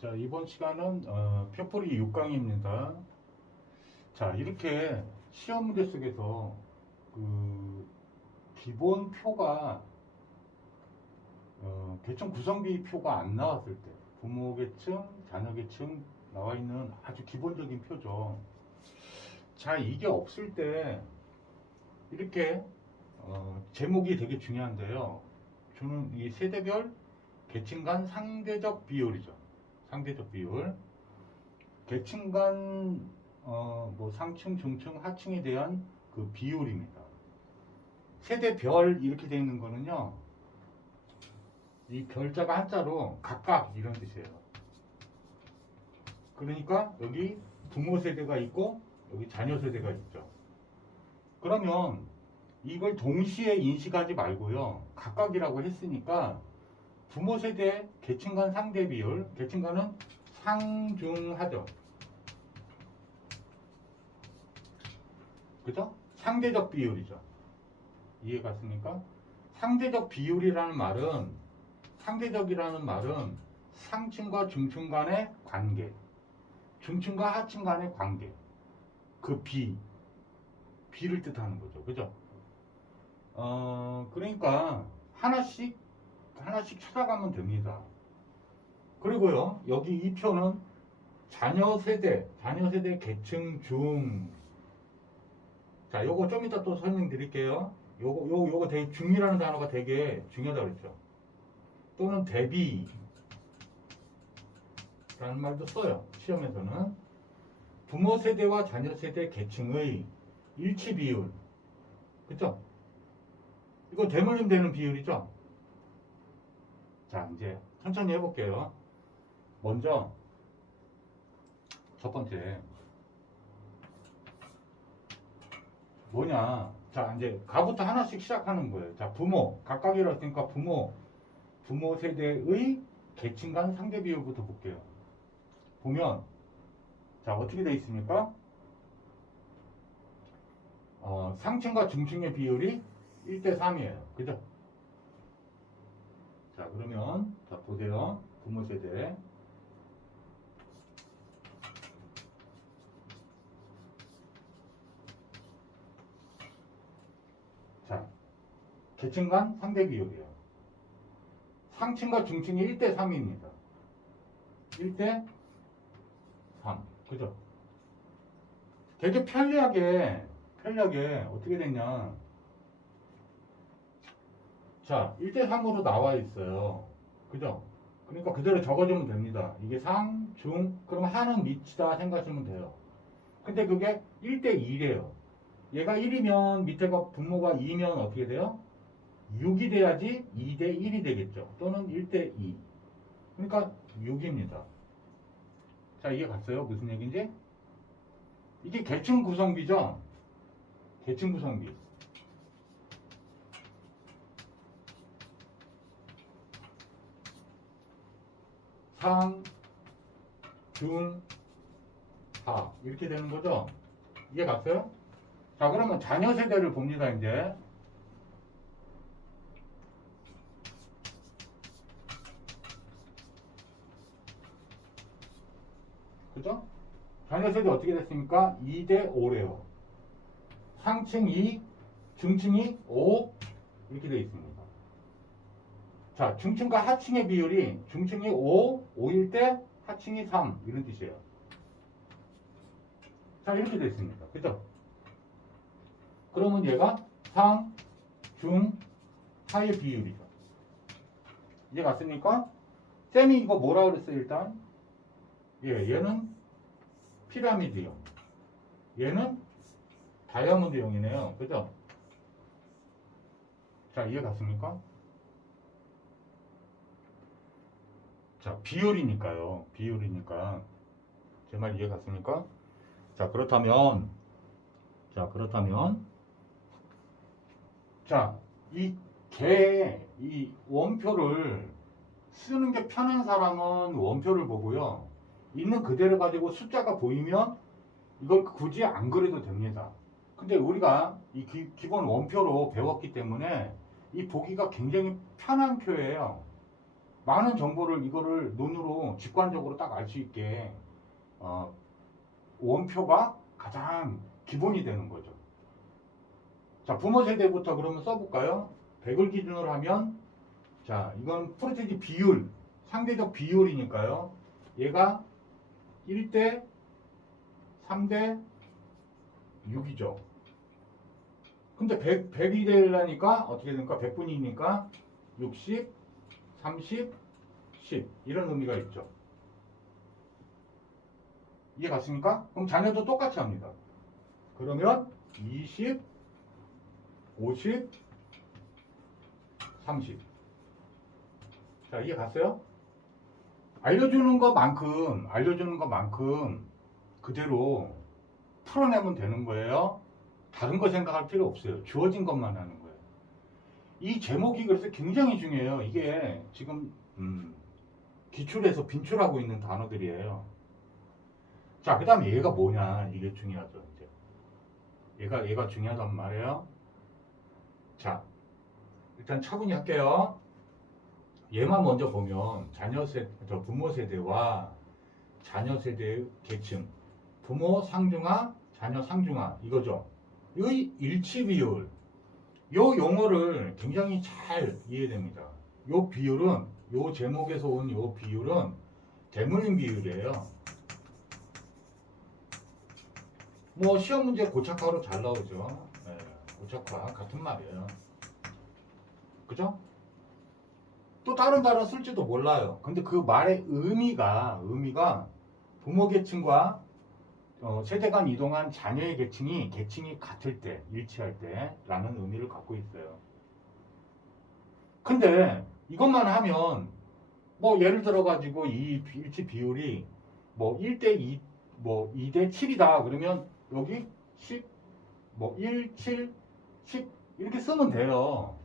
자, 이번 시간은 어, 표풀이 6강입니다. 자, 이렇게 시험 문제 속에서 그 기본 표가 어, 계층 구성비 표가 안 나왔을 때 부모 계층, 자녀 계층 나와 있는 아주 기본적인 표죠. 자, 이게 없을 때 이렇게 어, 제목이 되게 중요한데요. 저는 이 세대별 계층 간 상대적 비율이죠. 상대적 비율. 계층 간, 어, 뭐 상층, 중층, 하층에 대한 그 비율입니다. 세대별 이렇게 되어 있는 거는요. 이 별자가 한자로 각각 이런 뜻이에요. 그러니까 여기 부모 세대가 있고 여기 자녀 세대가 있죠. 그러면 이걸 동시에 인식하지 말고요. 각각이라고 했으니까 부모 세대 계층 간 상대 비율, 계층 간은 상중하죠. 그죠? 상대적 비율이죠. 이해 갔습니까? 상대적 비율이라는 말은 상대적이라는 말은 상층과 중층 간의 관계, 중층과 하층 간의 관계, 그 비, 비를 뜻하는 거죠. 그죠? 어, 그러니까 하나씩 하나씩 찾아가면 됩니다. 그리고요, 여기 이 표는 자녀 세대, 자녀 세대 계층 중. 자, 요거 좀 이따 또 설명드릴게요. 요거, 요거, 요거 되게 중이라는 단어가 되게 중요하다고 그랬죠. 또는 대비. 라는 말도 써요. 시험에서는. 부모 세대와 자녀 세대 계층의 일치 비율. 그죠? 이거 대물림 되는 비율이죠? 자, 이제 천천히 해볼게요. 먼저, 첫 번째. 뭐냐. 자, 이제 가부터 하나씩 시작하는 거예요. 자, 부모. 각각이라 했으니까 부모. 부모 세대의 계층 간 상대 비율부터 볼게요. 보면, 자, 어떻게 돼 있습니까? 어, 상층과 중층의 비율이 1대 3이에요. 그죠? 자, 그러면, 자, 보세요. 부모 세대. 자, 계층 간 상대 비율이에요. 상층과 중층이 1대 3입니다. 1대 3. 그죠? 되게 편리하게, 편리하게 어떻게 됐냐. 자, 1대 3으로 나와 있어요. 그죠? 그러니까 그대로 적어주면 됩니다. 이게 상, 중, 그럼 하는 밑이다 생각하시면 돼요. 근데 그게 1대 2래요. 얘가 1이면 밑에가 분모가 2면 어떻게 돼요? 6이 돼야지 2대 1이 되겠죠. 또는 1대 2. 그러니까 6입니다. 자, 이해 갔어요? 무슨 얘기인지? 이게 계층 구성비죠? 계층 구성비. 상, 중, 하. 이렇게 되는 거죠? 이해 갔어요? 자, 그러면 자녀 세대를 봅니다, 이제. 그죠? 자녀 세대 어떻게 됐습니까? 2대 5래요. 상층 2, 중층이 5 이렇게 되어 있습니다. 자, 중층과 하층의 비율이 중층이 5, 5일 때 하층이 3 이런 뜻이에요. 자, 이렇게 되어 있습니다. 그죠? 그러면 얘가 상, 중, 하의 비율이죠. 이해 갔습니까? 쌤이 이거 뭐라 그랬어요, 일단? 예, 얘는 피라미드형. 얘는 다이아몬드형이네요. 그죠? 자, 이해 갔습니까? 자, 비율이니까요. 비율이니까. 제 말 이해 갔습니까? 자, 그렇다면, 자, 그렇다면, 자, 이 개, 이 원표를 쓰는 게 편한 사람은 원표를 보고요. 있는 그대로 가지고 숫자가 보이면 이걸 굳이 안 그려도 됩니다. 근데 우리가 이 기, 기본 원표로 배웠기 때문에 이 보기가 굉장히 편한 표예요. 많은 정보를 이거를 눈으로 직관적으로 딱 알 수 있게 어, 원표가 가장 기본이 되는 거죠. 자, 부모 세대부터 그러면 써볼까요? 100을 기준으로 하면 자, 이건 프로테지 비율, 상대적 비율이니까요. 얘가 1대 3대 6이죠. 근데 100, 100이 되려니까 어떻게 됩니까? 100분이니까 60, 30, 10 이런 의미가 있죠. 이해 갔습니까? 그럼 자녀도 똑같이 합니다. 그러면 20, 50, 30. 자, 이해 갔어요? 알려주는 것만큼, 알려주는 것만큼 그대로 풀어내면 되는 거예요. 다른 거 생각할 필요 없어요. 주어진 것만 하는 거예요. 이 제목이 그래서 굉장히 중요해요. 이게 지금 음, 기출에서 빈출하고 있는 단어들이에요. 자, 그 다음에 얘가 뭐냐. 이게 중요하죠. 이제. 얘가, 얘가 중요하단 말이에요. 자, 일단 차분히 할게요. 얘만 먼저 보면 자녀 세, 저 부모 세대와 자녀 세대의 계층, 부모 상중하, 자녀 상중하 이거죠. 이 일치 비율, 요 용어를 굉장히 잘 이해됩니다. 요 비율은 요 제목에서 온 요 비율은 대물림 비율이에요. 뭐 시험 문제 고착화로 잘 나오죠. 네, 고착화 같은 말이에요. 그죠? 또 다른 단어 쓸지도 몰라요. 근데 그 말의 의미가 의미가 부모 계층과 어, 세대 간 이동한 자녀의 계층이 계층이 같을 때 일치할 때라는 의미를 갖고 있어요. 근데 이것만 하면 뭐 예를 들어 가지고 이 비- 일치 비율이 뭐 1대 2, 뭐 2대 7이다 그러면 여기 10, 뭐 1, 7, 10 이렇게 쓰면 돼요.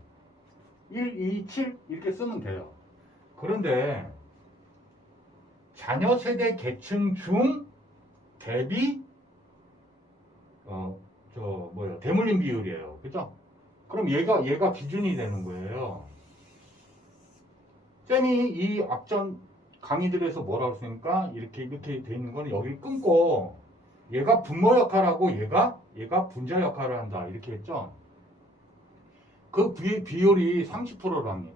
1, 2, 7 이렇게 쓰면 돼요. 그런데 자녀 세대 계층 중 대비 어 저 뭐야 대물림 비율이에요. 그죠? 그럼 얘가 얘가 기준이 되는 거예요. 쌤이 이 앞전 강의들에서 뭐라고 했습니까? 이렇게 이렇게 돼 있는 거는 여기 끊고 얘가 분모 역할하고 얘가 얘가 분자 역할을 한다 이렇게 했죠. 그 비, 비율이 30%로 합니다.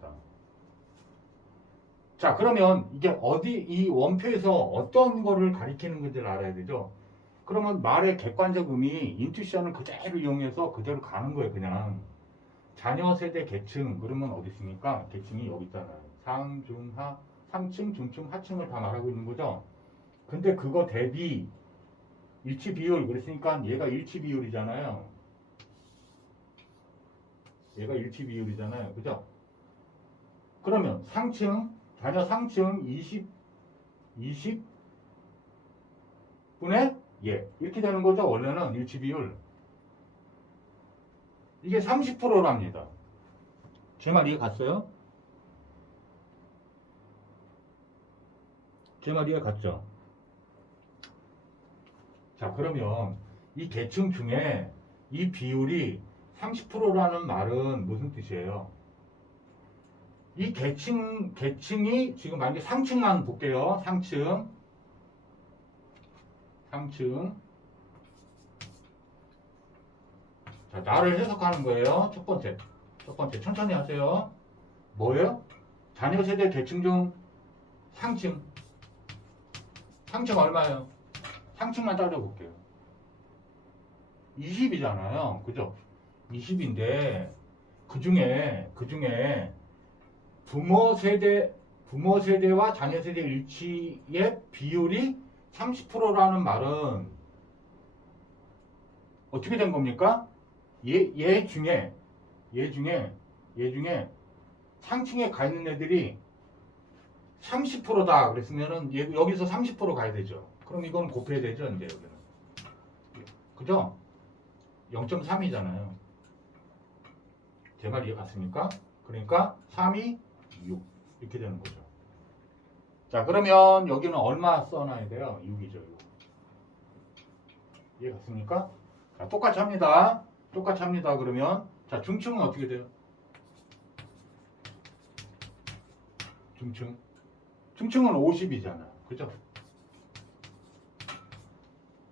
자 그러면 이게 어디 이 원표에서 어떤 거를 가리키는 건지를 알아야 되죠. 그러면 말의 객관적 의미 인투션을 그대로 이용해서 그대로 가는 거예요 그냥 자녀 세대 계층 그러면 어디 있습니까? 계층이 여기 있잖아요. 상, 중, 하, 상층, 중층, 하층을 다 말하고 있는 거죠. 근데 그거 대비 일치 비율 그랬으니까 얘가 일치 비율이잖아요. 얘가 일치 비율이잖아요. 그죠? 그러면 상층, 자녀 상층 20, 20 분의 예. 이렇게 되는 거죠. 원래는 일치 비율. 이게 30%랍니다. 제 말 이해 갔어요? 제 말 이해 갔죠? 자, 그러면 이 계층 중에 이 비율이 30%라는 말은 무슨 뜻이에요? 이 계층, 계층이 지금 만약에 상층만 볼게요. 상층. 상층. 자, 나를 해석하는 거예요. 첫 번째. 첫 번째. 천천히 하세요. 뭐예요? 자녀 세대 계층 중 상층. 상층 얼마예요? 상층만 따져볼게요. 20이잖아요. 그죠? 20인데, 그 중에, 그 중에, 부모 세대, 부모 세대와 자녀 세대 일치의 비율이 30%라는 말은 어떻게 된 겁니까? 얘, 얘 중에, 얘 중에, 얘 중에 상층에 가 있는 애들이 30%다 그랬으면은 얘- 여기서 30% 가야 되죠. 그럼 이건 곱해야 되죠, 이제 여기는. 그죠? 0.3이잖아요. 제 말 이해 갔습니까? 그러니까 3이 6 이렇게 되는 거죠. 자 그러면 여기는 얼마 써놔야 돼요? 6이죠. 6. 이해 갔습니까? 자 똑같이 합니다. 똑같이 합니다. 그러면 자 중층은 어떻게 돼요? 중층. 중층은 50이잖아요. 그죠?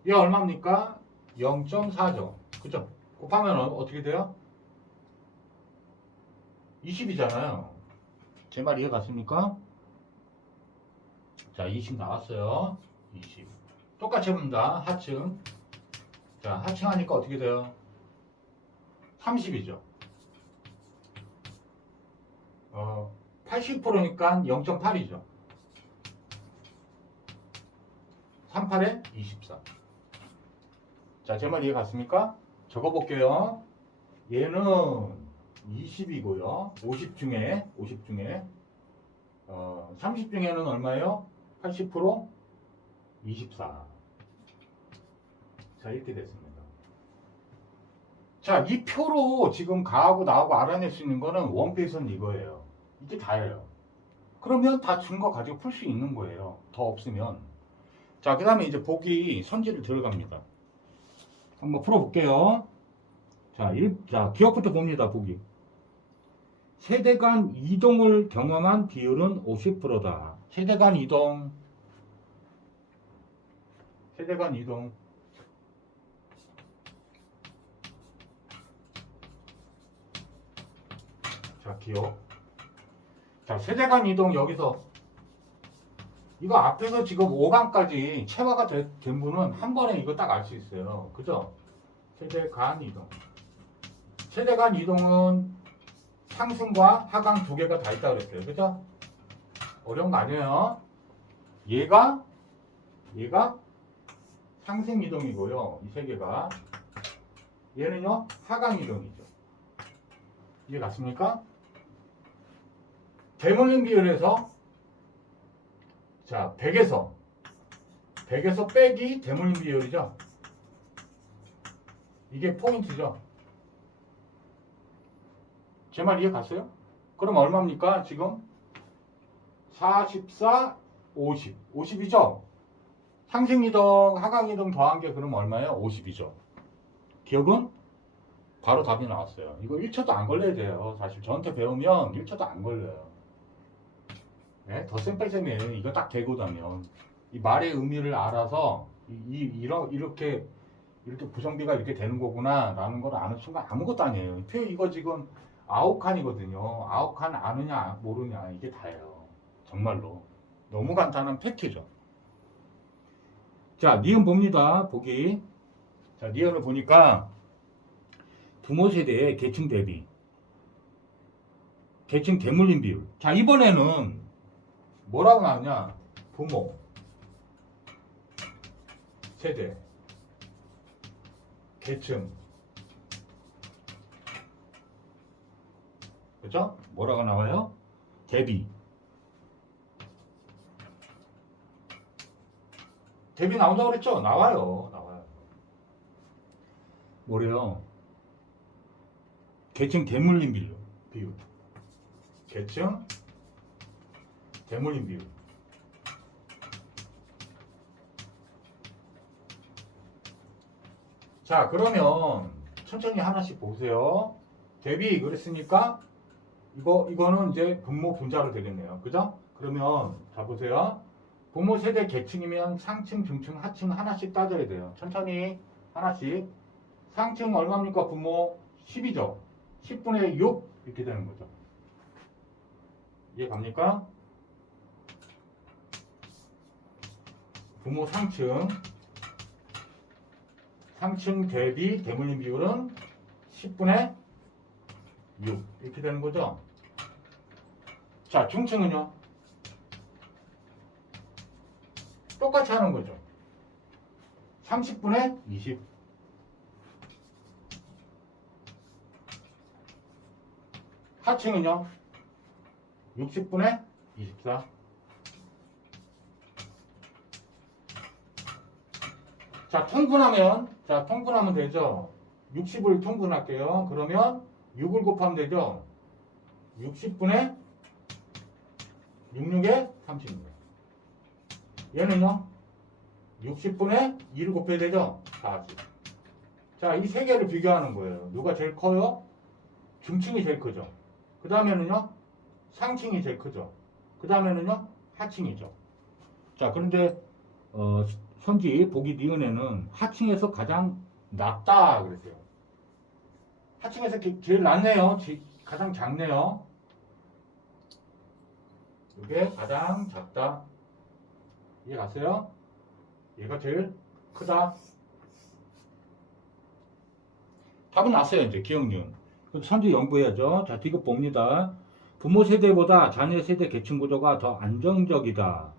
얘 얼마입니까? 0.4죠. 그죠? 곱하면 어- 어떻게 돼요? 20이잖아요. 제 말 이해 갔습니까? 자, 20 나왔어요. 20. 똑같이 해봅니다. 하층. 자, 하층 하니까 어떻게 돼요? 30이죠. 어, 80%니까 0.8이죠. 38에 24. 자, 제 말 이해 갔습니까? 적어볼게요. 얘는 20이고요. 50 중에, 50 중에, 어, 30 중에는 얼마예요? 80% 24. 자, 이렇게 됐습니다. 자, 이 표로 지금 가하고 나하고 알아낼 수 있는 거는 원페이스는 이거예요. 이게 다예요. 그러면 다준거 가지고 풀 수 있는 거예요. 더 없으면. 자, 그 다음에 이제 보기 선지를 들어갑니다. 한번 풀어볼게요. 자, 일, 자, 기억부터 봅니다, 보기. 세대 간 이동을 경험한 비율은 50%다. 세대 간 이동. 세대 간 이동. 자, 기억. 자, 세대 간 이동 여기서 이거 앞에서 지금 5강까지 체화가 되- 된 분은 한 번에 이거 딱 알 수 있어요. 그죠? 세대 간 이동. 세대 간 이동은 상승과 하강 두 개가 다 있다 그랬어요. 그죠? 어려운 거 아니에요. 얘가 얘가 상승 이동이고요. 이 세 개가 얘는요 하강 이동이죠. 이해 갔습니까? 대물림 비율에서 자 100에서 100에서 빼기 대물림 비율이죠. 이게 포인트죠. 제 말 이해 갔어요? 그럼 얼마입니까? 지금 44, 50. 50이죠? 상승이동, 하강이동 더한 게 그럼 얼마예요? 50이죠. 기억은? 바로 답이 나왔어요. 이거 1초도 안 걸려야 돼요. 사실 저한테 배우면 1초도 안 걸려요. 네? 더 쌤뺄쌤이에요. 이거 딱 되고 나면. 이 말의 의미를 알아서 이, 이, 이러, 이렇게 이렇게 구성비가 이렇게 되는 거구나 라는 걸 아는 순간 아무것도 아니에요. 표 이거 지금 아홉 칸이거든요. 아홉 칸 아느냐 모르냐 이게 다예요. 정말로 너무 간단한 팩트죠. 자 니은 봅니다. 보기. 자 니은을 보니까 부모 세대의 계층 대비 계층 대물림 비율. 자 이번에는 뭐라고 나왔냐? 부모 세대 계층 그죠? 뭐라고 나와요? 대비 대비 나온다고 그랬죠? 나와요 나와요 뭐래요? 계층 대물림 비율 비율 계층 대물림 비율 자 그러면 천천히 하나씩 보세요 대비 그랬으니까 이거 이거는 이제 분모 분자로 되겠네요. 그죠? 그러면 자 보세요. 부모 세대 계층이면 상층 중층 하층 하나씩 따져야 돼요. 천천히 하나씩. 상층 얼마입니까? 부모? 10이죠. 10분의 6 이렇게 되는 거죠. 이해 갑니까? 부모 상층. 상층 대비 대물림 비율은 10분의 6 이렇게 되는 거죠. 자 중층은요. 똑같이 하는 거죠. 30분의 20 하층은요. 60분의 24 자, 통분하면, 자, 통분하면 되죠? 60을 통분할게요. 그러면 6을 곱하면 되죠? 60분의 66에 36. 얘는요? 60분의 2를 곱해야 되죠? 40. 자, 이 세 개를 비교하는 거예요. 누가 제일 커요? 중층이 제일 크죠. 그 다음에는요? 상층이 제일 크죠. 그 다음에는요 하층이죠. 자 그런데 어, 선지 보기 니은에는 하층에서 가장 낮다 그랬어요. 하층에서 게- 제일 낮네요. 제- 가장 작네요. 이게 가장 작다. 이해 갔어요? 얘가 제일 크다. 답은 났어요 이제 기억력. 그럼 선지 연구해야죠. 자 디귿 봅니다. 부모 세대보다 자녀 세대 계층 구조가 더 안정적이다.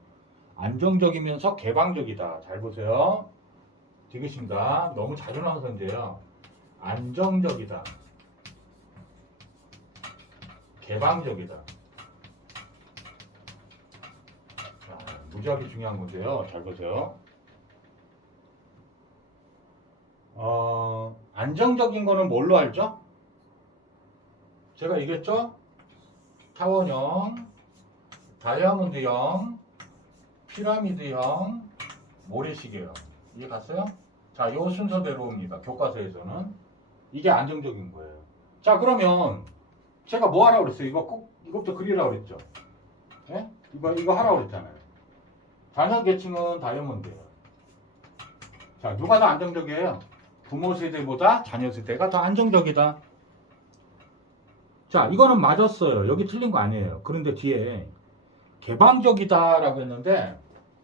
안정적이면서 개방적이다. 잘 보세요. 디귿입니다. 너무 자주 나오는 선지예요. 안정적이다. 개방적이다. 무지하게 중요한 건데요. 잘 보세요. 어, 안정적인 거는 뭘로 알죠? 제가 얘기했죠? 타원형, 다이아몬드형, 피라미드형, 모래시계형. 이해 갔어요? 자, 요 순서대로 옵니다. 교과서에서는. 이게 안정적인 거예요. 자, 그러면 제가 뭐 하라고 그랬어요? 이거 꼭, 이것부터 그리라고 그랬죠? 예? 이거, 이거 하라고 그랬잖아요. 자녀 계층은 다이아몬드예요. 자, 누가 더 안정적이에요? 부모 세대보다 자녀 세대가 더 안정적이다. 자, 이거는 맞았어요. 여기 틀린 거 아니에요. 그런데 뒤에 개방적이다라고 했는데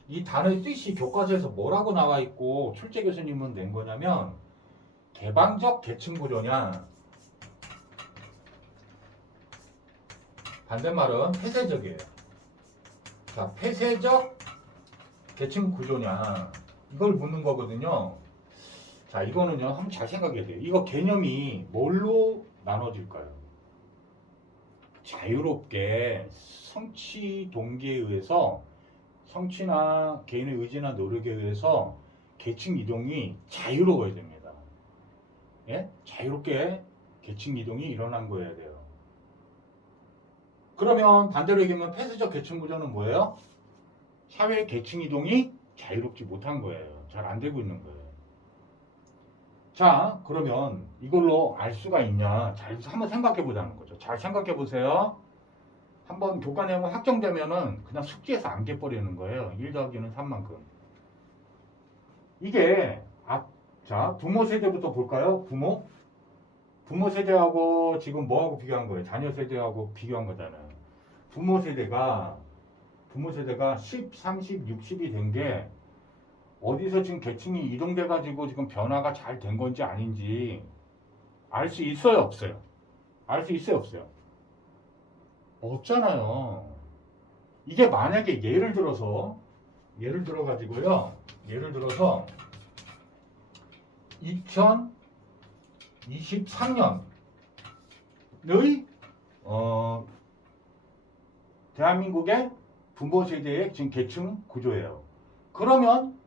이 단어의 뜻이 교과서에서 뭐라고 나와 있고 출제 교수님은 낸 거냐면 개방적 계층 구조냐 반대말은 폐쇄적이에요. 자, 폐쇄적 계층 구조냐 이걸 묻는 거거든요. 자, 이거는요, 한번 잘 생각해야 돼요. 이거 개념이 뭘로 나눠질까요? 자유롭게 성취 동기에 의해서 성취나 개인의 의지나 노력에 의해서 계층 이동이 자유로워야 됩니다. 예? 자유롭게 계층 이동이 일어난 거여야 돼요. 그러면 반대로 얘기하면 폐쇄적 계층 구조는 뭐예요? 사회 계층 이동이 자유롭지 못한 거예요. 잘 안 되고 있는 거예요. 자, 그러면 이걸로 알 수가 있냐? 잘 한번 생각해 보자는 거죠. 잘 생각해 보세요. 한번 교과 내용이 확정되면은 그냥 숙지에서 안 깨버리는 거예요. 1 더하기 는 3만큼. 이게 앞, 자, 부모 세대부터 볼까요? 부모? 부모 세대하고 지금 뭐하고 비교한 거예요? 자녀 세대하고 비교한 거잖아요. 부모 세대가 부모 세대가 10, 30, 60이 된 게 어디서 지금 계층이 이동돼 가지고 지금 변화가 잘 된 건지 아닌지 알 수 있어요, 없어요? 알 수 있어요, 없어요? 없잖아요. 이게 만약에 예를 들어서 예를 들어 가지고요. 예를 들어서 2023년의 어 대한민국의 부모 세대의 지금 계층 구조예요. 그러면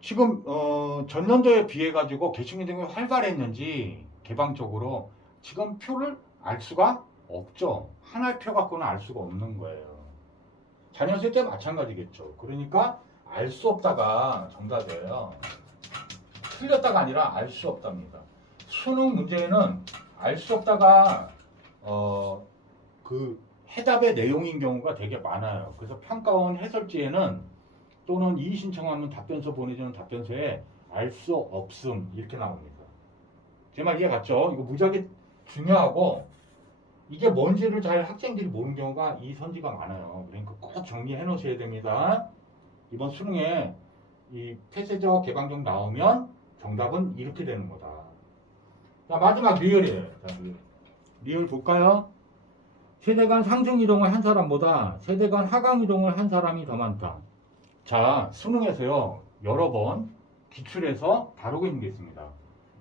지금 어, 전년도에 비해 가지고 계층 이동이 활발했는지 개방적으로 지금 표를 알 수가 없죠. 하나의 표 갖고는 알 수가 없는 거예요. 자녀 세대 마찬가지겠죠. 그러니까 알 수 없다가 정답이에요. 틀렸다가 아니라 알 수 없답니다. 수능 문제는 알 수 없다가 어, 그 해답의 내용인 경우가 되게 많아요. 그래서 평가원 해설지에는 또는 이의 신청하는 답변서 보내주는 답변서에 알 수 없음 이렇게 나옵니다. 제 말 이해 갔죠? 이거 무지하게 중요하고 이게 뭔지를 잘 학생들이 모르는 경우가 이 선지가 많아요. 그러니까 꼭 정리해 놓으셔야 됩니다. 이번 수능에 이 폐쇄적 개방적 나오면 정답은 이렇게 되는 거다. 자 마지막 리얼이에요. 자. 리얼 볼까요? 세대 간 상승 이동을 한 사람보다 세대 간 하강 이동을 한 사람이 더 많다. 자, 수능에서요, 여러 번 기출해서 다루고 있는 게 있습니다.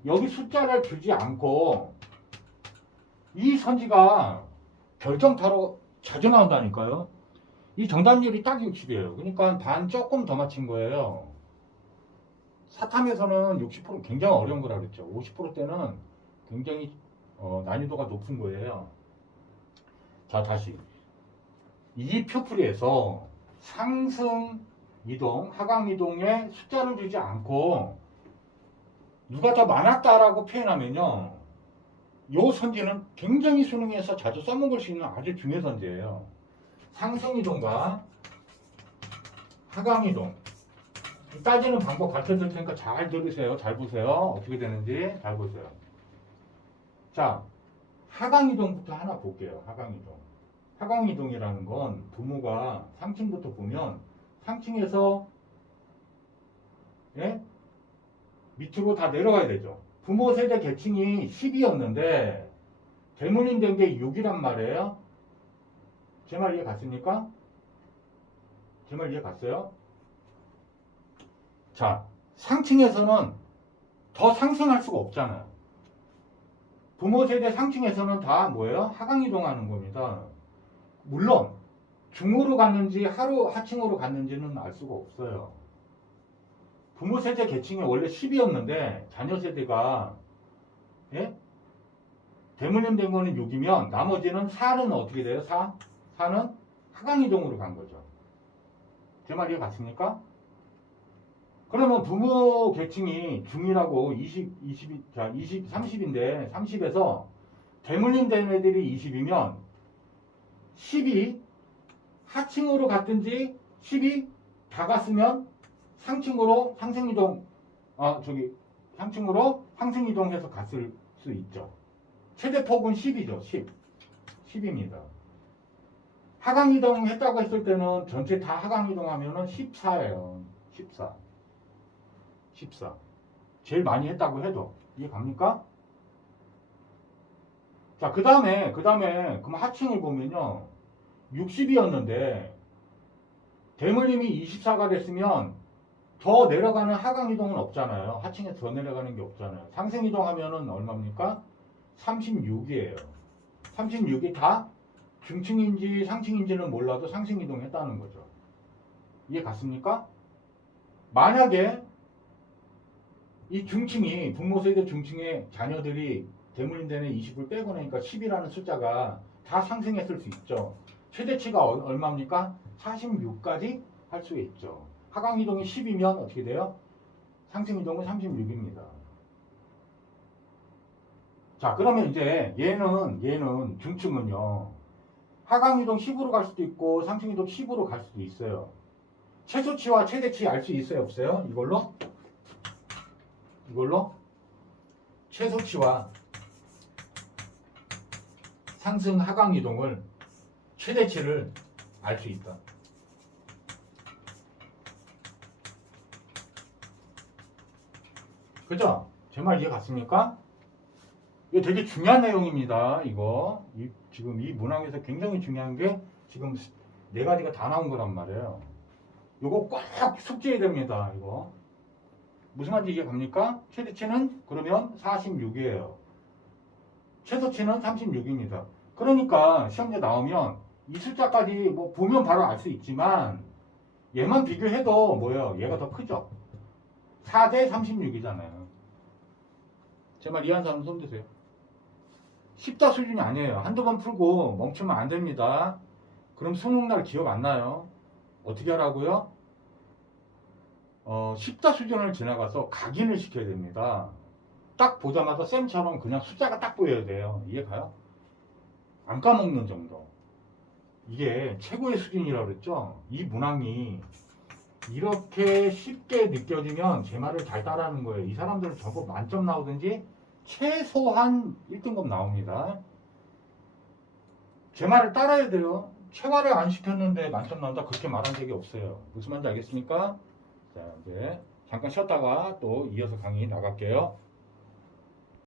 여기 숫자를 주지 않고 이 선지가 결정타로 자주 나온다니까요. 이 정답률이 딱 60이에요. 그러니까 반 조금 더 맞힌 거예요. 사탐에서는 60% 굉장히 어려운 거라 그랬죠. 50%대는 굉장히 어, 난이도가 높은 거예요. 자, 다시. 이 표풀이에서 상승 이동, 하강 이동에 숫자를 주지 않고 누가 더 많았다라고 표현하면요. 요 선지는 굉장히 수능에서 자주 써먹을 수 있는 아주 중요한 선지예요. 상승 이동과 하강 이동 따지는 방법 가르쳐 줄 테니까 잘 들으세요. 잘 보세요. 어떻게 되는지 잘 보세요. 자, 하강이동부터 하나 볼게요. 하강이동. 하강이동이라는 건 부모가 상층부터 보면 상층에서 예? 밑으로 다 내려가야 되죠. 부모 세대 계층이 10이었는데 대문인 된 게 6이란 말이에요. 제 말 이해 갔습니까? 제 말 이해 갔어요? 자, 상층에서는 더 상승할 수가 없잖아요. 부모 세대 상층에서는 다 뭐예요? 하강 이동하는 겁니다. 물론 중으로 갔는지 하루 하층으로 갔는지는 알 수가 없어요. 부모 세대 계층이 원래 10이었는데 자녀 세대가 예? 대문님 된 거는 6이면 나머지는 4는 어떻게 돼요? 4? 4는 하강 이동으로 간 거죠. 제 말 이해 갔습니까? 그러면 부모 계층이 중이라고 20, 20, 자, 20, 30인데 30에서 대물림 된 애들이 20이면 10이 하층으로 갔든지 10이 다 갔으면 상층으로 상승이동, 아, 저기, 상층으로 상승이동해서 갔을 수 있죠. 최대 폭은 10이죠, 10. 10입니다. 하강이동 했다고 했을 때는 전체 다 하강이동 하면 은 14예요. 14. 14. 제일 많이 했다고 해도 이해 갑니까? 자, 그 다음에, 그 다음에, 그럼 하층을 보면요. 60이었는데, 대물림이 24가 됐으면 더 내려가는 하강 이동은 없잖아요. 하층에서 더 내려가는 게 없잖아요. 상승 이동하면은 얼마입니까? 36이에요. 36이 다 중층인지 상층인지는 몰라도 상승 이동했다는 거죠. 이해 갔습니까? 만약에 이 중층이 부모 세대 중층의 자녀들이 대물림되는 20을 빼고 나니까 10이라는 숫자가 다 상승했을 수 있죠. 최대치가 얼- 얼마입니까? 46까지 할 수 있죠. 하강 이동이 10이면 어떻게 돼요? 상승 이동은 36입니다. 자, 그러면 이제 얘는 얘는 중층은요. 하강 이동 10으로 갈 수도 있고 상승 이동 10으로 갈 수도 있어요. 최소치와 최대치 알 수 있어요, 없어요? 이걸로? 이걸로 최소치와 상승 하강 이동을 최대치를 알 수 있다. 그죠? 제 말 이해 갔습니까? 이거 되게 중요한 내용입니다. 이거 이- 지금 이 문항에서 굉장히 중요한 게 지금 네 가지가 다 나온 거란 말이에요. 이거 꼭 숙지해야 됩니다. 이거 무슨 말인지 이해 갑니까? 최대치는 그러면 46이에요. 최소치는 36입니다. 그러니까 시험제 나오면 이 숫자까지 뭐 보면 바로 알 수 있지만 얘만 비교해도 뭐예요? 얘가 더 크죠? 4대 36이잖아요. 제 말 이해한 사람 손 드세요. 쉽다 수준이 아니에요. 한두 번 풀고 멈추면 안 됩니다. 그럼 수능날 기억 안 나요. 어떻게 하라고요? 어, 쉽다 수준을 지나가서 각인을 시켜야 됩니다. 딱 보자마자 쌤처럼 그냥 숫자가 딱 보여야 돼요. 이해 가요? 안 까먹는 정도. 이게 최고의 수준이라고 그랬죠? 이 문항이 이렇게 쉽게 느껴지면 제 말을 잘 따라하는 거예요. 이 사람들은 전부 만점 나오든지 최소한 1등급 나옵니다. 제 말을 따라야 돼요. 체화를 안 시켰는데 만점 나온다 그렇게 말한 적이 없어요. 무슨 말인지 알겠습니까? 자 이제 잠깐 쉬었다가 또 이어서 강의 나갈게요.